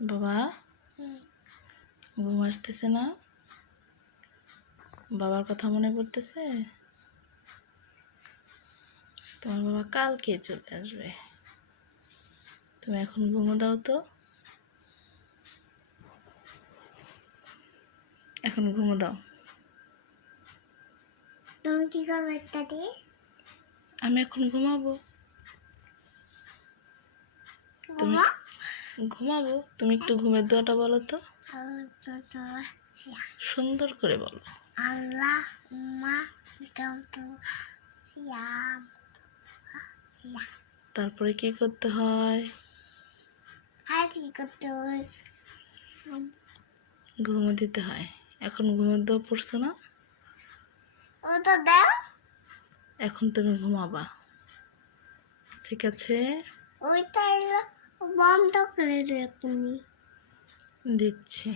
বাবা? ঘুম আসতেছে না? বাবার কথা মনে পড়তেছে? তোমার বাবা কালকে চলে আসবে। তুমি এখন ঘুমো দাও তো। এখন ঘুমো দাও। তুমি কি আমি এখন ঘুমাবো। তুমি ঘুমাবো? তুমি একটু ঘুমের দোয়াটা বলো তো। সুন্দর করে বলো। আল্লাহ মা তারপরে কি করতে হয়? আর করতে হয় ঘুমো দিতে হয়। এখন ঘুমের দোয়া পড়ছো না? তো দাও এখন তুমি ঘুমাবা। ঠিক আছে? ওইটা বন্ধ করে তুমি। দিচ্ছি।